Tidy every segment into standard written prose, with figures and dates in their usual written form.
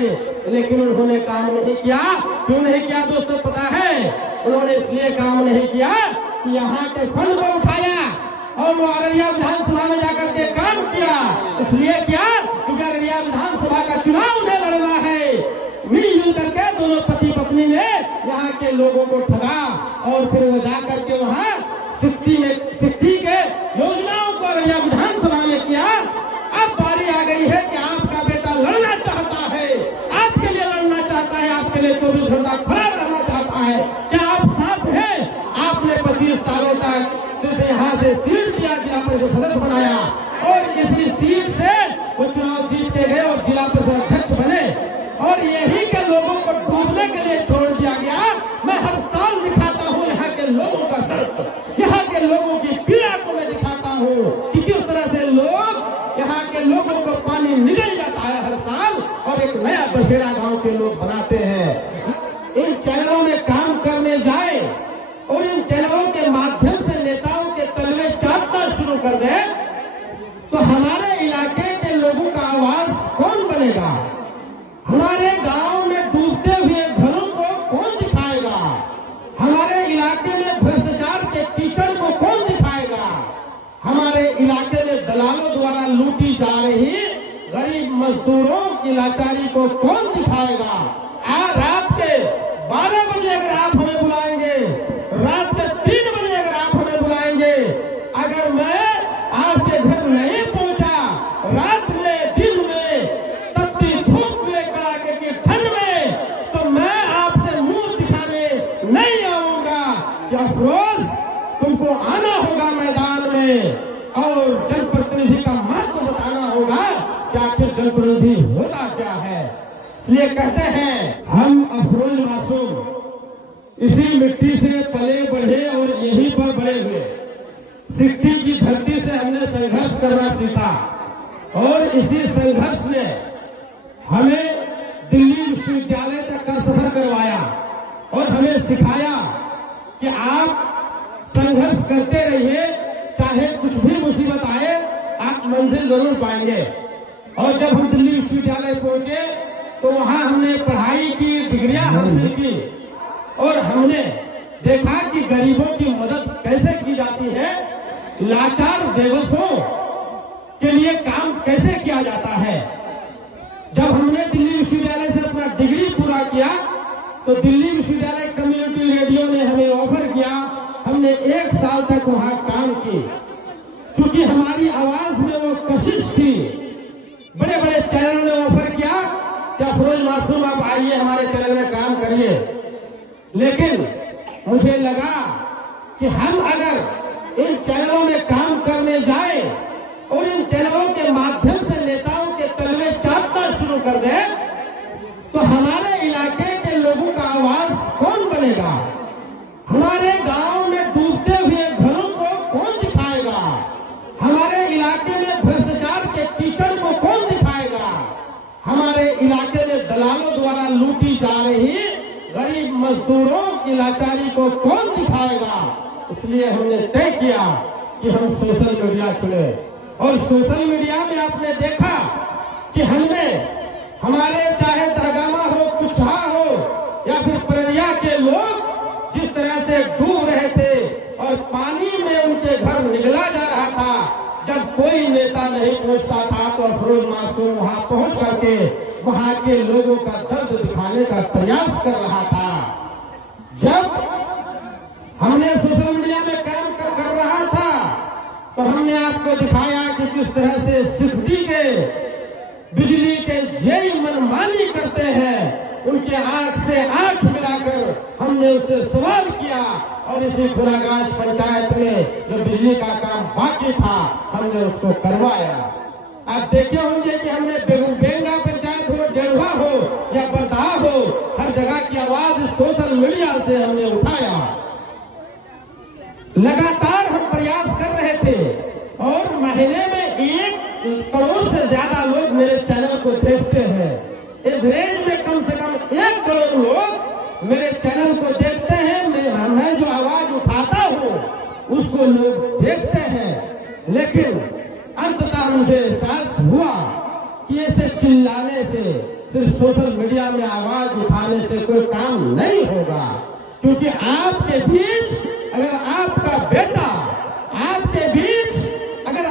थे, लेकिन उन्होंने काम नहीं किया। क्यों नहीं किया दोस्तों पता है? उन्होंने इसलिए काम नहीं किया कि यहाँ के फंड को उठाया और वो अररिया विधानसभा में जाकर के काम किया। इसलिए क्या? क्योंकि अररिया विधानसभा का चुनाव उन्हें लड़ना है। मिलजुल करके दोनों पति पत्नी ने यहाँ के लोगों को ठगा और फिर वो जाकर के वहाँ सिक्की के योजनाओं को अररिया विधानसभा में किया। अब बारी आ गई है कि आपका बेटा लड़ना चाहता है, आपके लिए लड़ना चाहता है, आपके लिए 24 घंटा खड़ा रहना चाहता है। क्या आप साथ हैं? आपने 25 सालों तक सिर्फ यहाँ से सीट दिया, जिला परिषद सदस्य बनाया और इसी सीट से वो चुनाव जीत के गए और जिला परिषद अध्यक्ष बने और यही के लोगों को डूबने के लिए छोड़ दिया गया। मैं हर साल दिखाता हूँ यहाँ के लोगों का दर्द, यहाँ के लोगों की पीड़ा को मैं दिखाता हूँ कि किस तरह से लोग यहाँ के लोगों को पानी निगल जाता है हर साल और एक नया बसेरा गांव के लोग बनाते हैं। इन चैनलों में काम करने जाए और इन चैनलों के माध्यम से नेताओं के तलवे चाटना शुरू कर दे तो हमारे इलाके के लोगों का आवाज कौन बनेगा? हमारे गांव में डूबते हुए घरों को कौन दिखाएगा? हमारे इलाके में भ्रष्टाचार के कीचड़ को कौन दिखाएगा? हमारे इलाके में दलालों द्वारा लूटी जा रही गरीब मजदूरों की लाचारी को कौन दिखाएगा? आज रात के 12 बजे अगर आप हमें बुलाएंगे, रात के 3 बजे अगर आप हमें बुलाएंगे, अगर मैं आपके घर नहीं पहुंचा, रात में दिन में तपती धूप में कड़ाके की ठंड में, तो मैं आपसे मुंह दिखाने नहीं आऊंगा। क्या अफरोज तुमको आना होगा मैदान में और जनप्रतिनिधि का महत्व बताना होगा कि आखिर जनप्रतिनिधि होता क्या है। इसलिए कहते हैं हम अफरोज मासूम इसी मिट्टी से पले बढ़े और यहीं पर बड़े हुए। सिक्की की धरती से हमने संघर्ष करना सीखा और इसी संघर्ष ने हमें दिल्ली विश्वविद्यालय तक का सफर करवाया और हमें सिखाया कि आप संघर्ष करते रहिए, चाहे कुछ भी मुसीबत आए आप मंजिल जरूर पाएंगे। और जब हम दिल्ली विश्वविद्यालय पहुंचे तो वहां हमने पढ़ाई की, डिग्रियां हासिल की और हमने देखा कि गरीबों की मदद कैसे की जाती है, लाचार बेबसों के लिए काम कैसे किया जाता है। जब हमने दिल्ली विश्वविद्यालय से अपना डिग्री पूरा किया तो दिल्ली विश्वविद्यालय कम्युनिटी रेडियो ने हमें ऑफर किया। हमने 1 साल तक वहां काम की। चूंकि हमारी आवाज में वो कशिश थी, बड़े बड़े चैनलों ने ऑफर किया कि अफरोज मासूम आप आइए हमारे चैनल में काम करिए। लेकिन मुझे लगा कि हम अगर इन चैनलों में काम करने जाए और इन चैनलों के माध्यम से नेताओं के तलवे चाटना शुरू कर दे तो हमारे इलाके के लोगों का आवाज कौन बनेगा? हमारे गांव में डूबते हुए घरों को कौन दिखाएगा? हमारे इलाके में भ्रष्टाचार के कीचड़ को कौन दिखाएगा? हमारे इलाके में दलालों द्वारा लूटी जा रही गरीब मजदूरों की लाचारी को कौन दिखाएगा? इसलिए हमने तय किया कि हम सोशल मीडिया चुने और सोशल मीडिया में आपने देखा कि हमने हमारे चाहे दरगामा हो, कुछा हो या फिर पररिया के लोग जिस तरह से डूब रहे थे और पानी में उनके घर निगला जा रहा था, जब कोई नेता नहीं पहुंचता था तो अफरोज मासूम वहां पहुंच करके वहां के लोगों का दर्द दिखाने का प्रयास कर रहा था। जब हमने सोशल मीडिया में काम कर रहा था तो हमने आपको दिखाया कि किस तरह से सिद्धि के बिजली के जेई मनमानी करते हैं। उनके आंख से आंख मिलाकर हमने उससे सवाल किया और इसी खुरागाछ पंचायत में जो बिजली का काम बाकी था हमने उसको करवाया। आप देखे होंगे कि हमने बेंगा पंचायत हो, डेढ़वा हो या बरदाह हो, हर जगह की आवाज सोशल मीडिया से हमने उठाया। लगातार हम प्रयास कर रहे थे और महीने में 1 करोड़ से ज्यादा लोग मेरे चैनल को देखते हैं। एवरेज में कम से कम 1 करोड़ लोग मेरे चैनल को देखते हैं। मैं जो आवाज उठाता हूँ उसको लोग देखते हैं। लेकिन अंततः मुझे एहसास हुआ कि ऐसे चिल्लाने से, सिर्फ सोशल मीडिया में आवाज उठाने से कोई काम नहीं होगा। क्योंकि आपके बीच अगर आपका बेटा, आपके बीच अगर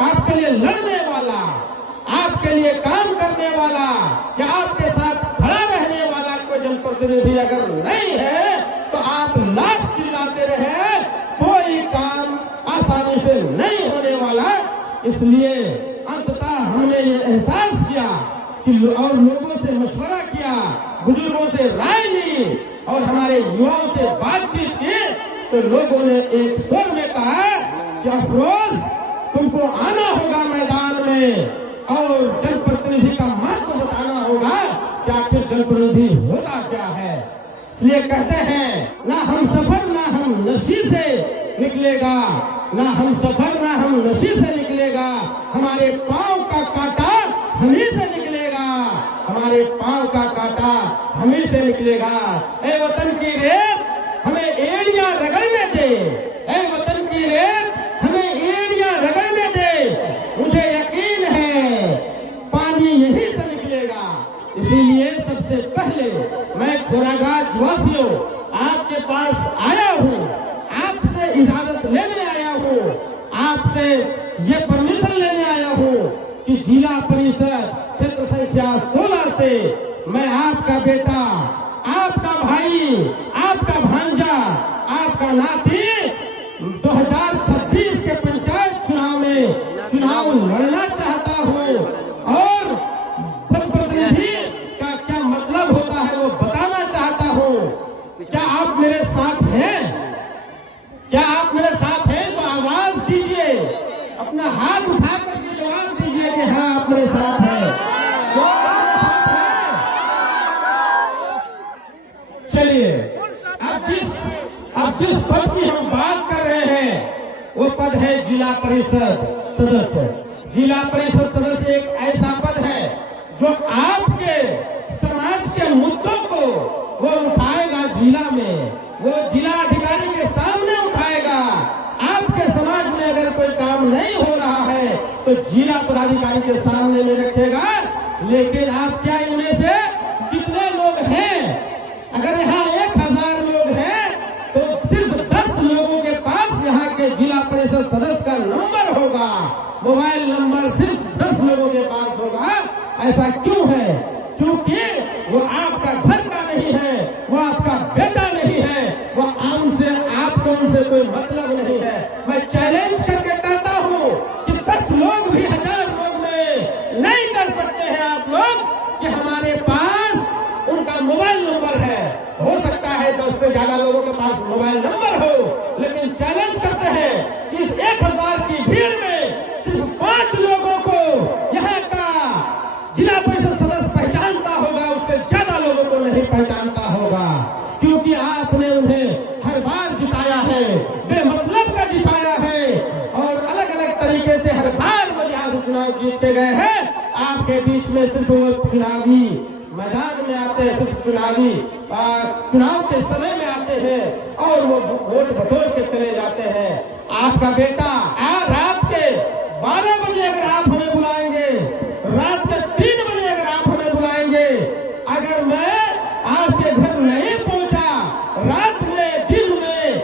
आपके लिए लड़ने वाला, आपके लिए काम करने वाला या आपके साथ खड़ा रहने वाला कोई जनप्रतिनिधि अगर नहीं है तो आप लाख चिल्लाते रहे, कोई काम आसानी से नहीं होने वाला। इसलिए अंततः हमने ये एहसास किया कि और लोगों से मशवरा किया, बुजुर्गों से राय ली और हमारे युवाओं से बातचीत की, तो लोगों ने एक स्वर में कहा कि अफरोज तुमको आना होगा मैदान में और जनप्रतिनिधि का महत्व बताना होगा कि आखिर जनप्रतिनिधि होता क्या है। इसलिए कहते हैं ना हम सफर ना हम नशी से निकलेगा, ना हम सफर ना हम नशी से निकलेगा, हमारे पांव का कांटा हमी से निकलेगा, हमारे पांव का कांटा हमी से निकलेगा। ए वतन की रेत हमें एड़ियां रगड़ने दे, ए वतन की रेत हमें एड़ियां रगड़ने दे, मुझे यकीन है पानी यहीं से निकलेगा। इसीलिए सबसे पहले मैं खोरागाछ वासियों आपके पास आया हूँ, आपसे इजाजत लेने आया हूँ, आपसे ये परमिशन लेने आया हूँ कि जिला परिषद क्षेत्र संख्या 16 से मैं आपका बेटा, आपका भाई, आपका भांजा, आपका नाती 2026 के पंचायत चुनाव में चुनाव लड़ना चाहता हूँ और जनप्रतिनिधि का क्या मतलब होता है वो बताना चाहता हूँ। क्या आप मेरे साथ हैं? क्या आप मेरे साथ हैं? तो आवाज दीजिए, अपना हाथ उठा करके जवाब दीजिए कि हाँ आप मेरे साथ हैं। तो चलिए अब जिस पद की हम बात कर रहे हैं वो पद है जिला परिषद सदस्य। जिला परिषद सदस्य एक ऐसा पद है जो आपके समाज के मुद्दों को वो उठाएगा जिला में, वो जिला अधिकारी के सामने उठाएगा। आपके समाज में अगर कोई काम नहीं हो रहा है तो जिला पदाधिकारी के सामने में रखेगा। लेकिन आप क्या इनमें से कितने लोग हैं? अगर यहाँ 1000 लोग हैं तो सिर्फ 10 लोगों के पास यहाँ के जिला परिषद सदस्य का नंबर होगा, मोबाइल नंबर सिर्फ 10 लोगों के पास होगा। ऐसा क्यों है? क्योंकि वो आपका घर का नहीं है, वो आपका बेटा नहीं है, वो हमसे आपको उनसे कोई मतलब नहीं है। मैं चैलेंज करके कहता हूँ कि 10 लोग भी 1000 लोग में नहीं कर सकते हैं आप लोग कि हमारे पास उनका मोबाइल नंबर है। हो सकता है 10 से ज्यादा लोगों के पास मोबाइल नंबर हो, लेकिन चैलेंज करते हैं कि इस 1000 की भीड़ में सिर्फ 5 लोगों को यहाँ का जिला परिषद सदस्य पहचानता होगा, उससे ज्यादा लोगों को नहीं पहचानता होगा। क्योंकि आपने उन्हें हर बार जिताया है, बेमतलब का जिताया है और अलग अलग तरीके से हर बार वो यहाँ से चुनाव जीतते गए हैं। आपके बीच में सिर्फ वो चुनावी मैदान में आते हैं, सिर्फ चुनाव के समय में आते हैं और वो वोट बटोर के चले जाते हैं। आपका बेटा रात के 12 बजे अगर आप हमें बुलाएंगे, रात के 3 बजे अगर आप हमें बुलाएंगे, अगर मैं आपके घर नहीं पहुंचा, रात में, दिन में,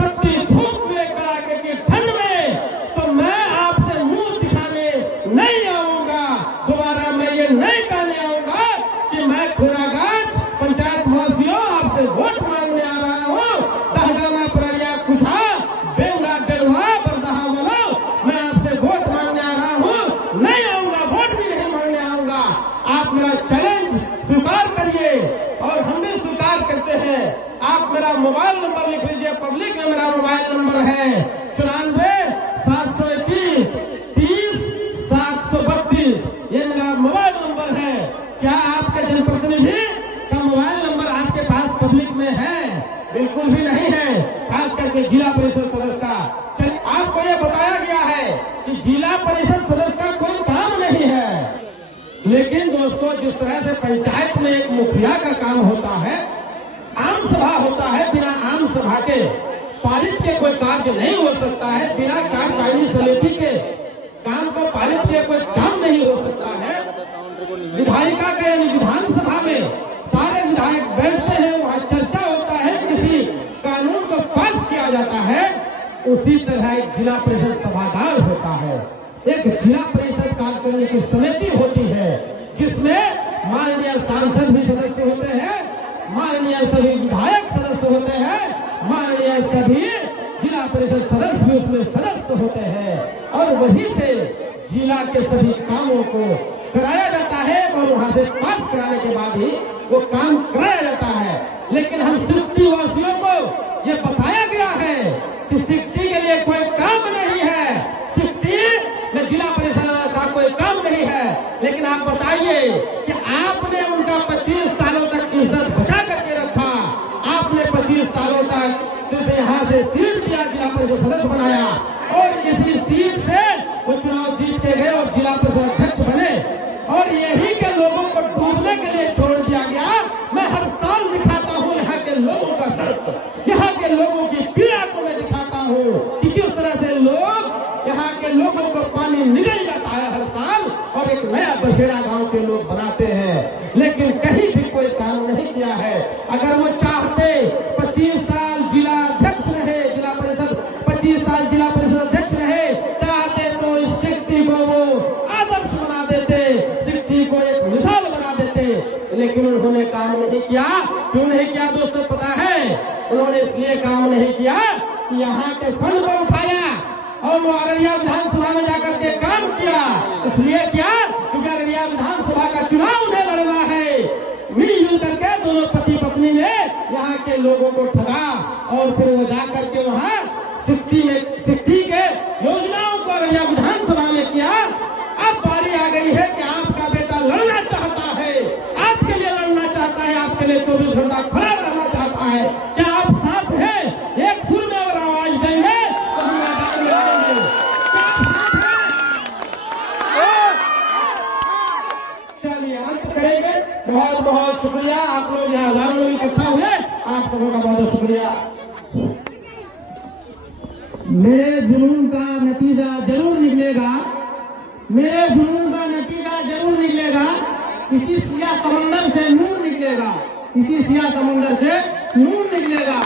तपती धूप में, कड़ाके की ठंड में, तो मैं आपसे मुंह दिखाने नहीं आऊंगा। दोबारा मैं ये नहीं कहने आऊंगा कि मैं खोरागाछ पंचायत वासियों आपसे वोट मांगने आ रहा हूँ। दहगामा पररिया कुछा बेंगा डेढ़वा बरदहा वालों, मैं आपसे वोट मांगने आ रहा हूँ। नहीं आऊंगा, वोट भी नहीं मांगने आऊंगा। आप मेरा चैलेंज स्वीकार करिए और हम भी स्वीकार करते हैं। आप मेरा मोबाइल नंबर लिख लीजिए, पब्लिक में मेरा मोबाइल नंबर है 94 721 30 732। ये मेरा मोबाइल नंबर है। क्या आपके जनप्रतिनिधि का मोबाइल नंबर आपके पास पब्लिक में है? बिल्कुल भी नहीं है, खास करके जिला परिषद सदस्य का। चलिए, आपको ये बताया गया है कि जिला परिषद सदस्य का कोई काम नहीं है। लेकिन दोस्तों, जिस तरह से पंचायत में एक मुखिया का काम होता है, आम सभा होता है, बिना आम सभा के पारित के कोई कार्य नहीं हो सकता है। बिना कार्यकारिणी समिति के काम को पारित किए कोई काम नहीं हो सकता है। विधायी पालिका के यानी विधानसभा में सारे विधायक बैठते हैं, वहाँ चर्चा होता है, किसी कानून को पास किया जाता है, उसी तरह एक जिला परिषद सभागार होता है। एक जिला परिषद कार्यकारिणी की समिति होती है जिसमें माननीय सांसद भी सदस्य होते हैं, माननीय सभी विधायक सदस्य होते हैं, माननीय सभी जिला परिषद सदस्य भी उसमें सदस्य होते हैं और वहीं से जिला के सभी कामों को कराया जाता है और वहां से पास कराने के बाद ही वो काम कराया जाता है। लेकिन हम सिक्टी वासियों को ये बताया गया है कि सिक्टी के लिए कोई काम नहीं है, सिक्टी में जिला परिषद का कोई काम नहीं है। लेकिन आप बताइए कि आपने उनका 25 सालों तक इज्जत बचा करके रखा, आपने 25 सालों तक सिर्फ यहाँ से सीट दिया, जिला परिषद सदस्य बनाया और इसी सीट से वो चुनाव जीत के गए और जिला परिषद अध्यक्ष बने और यही के लोगों को डूबने के लिए छोड़ दिया गया। मैं हर साल दिखाता हूँ यहाँ के लोगों का दर्द, यहाँ के लोगों की पीड़ा को मैं दिखाता हूँ कि किस तरह से लोग यहाँ के लोगों को पानी निकल जाता है हर साल और एक नया बसेरा गांव के लोग बनाते हैं, लेकिन कहीं भी कोई काम नहीं किया है। अगर वो चाहते 25 साल जिला अध्यक्ष रहे, जिला परिषद 25 साल जिला परिषद अध्यक्ष रहे, चाहते तो इस सिक्टी को वो आदर्श बना देते, सिक्टी को एक मिसाल बना देते, लेकिन उन्होंने काम नहीं किया। क्यों नहीं किया दोस्तों पता है? उन्होंने इसलिए काम नहीं किया कि यहाँ के फंड को उठाया और वो अररिया विधानसभा में जाकर के काम किया। इसलिए क्या? क्योंकि अररिया विधानसभा का चुनाव उन्हें लड़ना है। मिलजुल करके दोनों पति पत्नी ने यहाँ के लोगों को ठगा और फिर वो जाकर के वहाँ सिक्टी के योजनाओं को अररिया विधानसभा में किया। अब बारी आ गई है कि आपका बेटा लड़ना चाहता है, आपके लिए लड़ना चाहता है, आपके लिए 24 घंटा खड़ा रहना चाहता है। क्या आप साथ हैं? एक सुर में और आवाज देंगे तो हम मैदान में आएंगे। क्या आप साथ हैं? चलिए अंत करेंगे। बहुत बहुत शुक्रिया, आप लोग यहाँ हजारों लोग इकट्ठा हुए, आप सबों का बहुत बहुत शुक्रिया। मेरे जुनून का नतीजा जरूर निकलेगा, मेरे जुनून का नतीजा जरूर निकलेगा। इसी सिया समंदर से नूर निकलेगा, इसी सिया समंदर से नूर निकलेगा।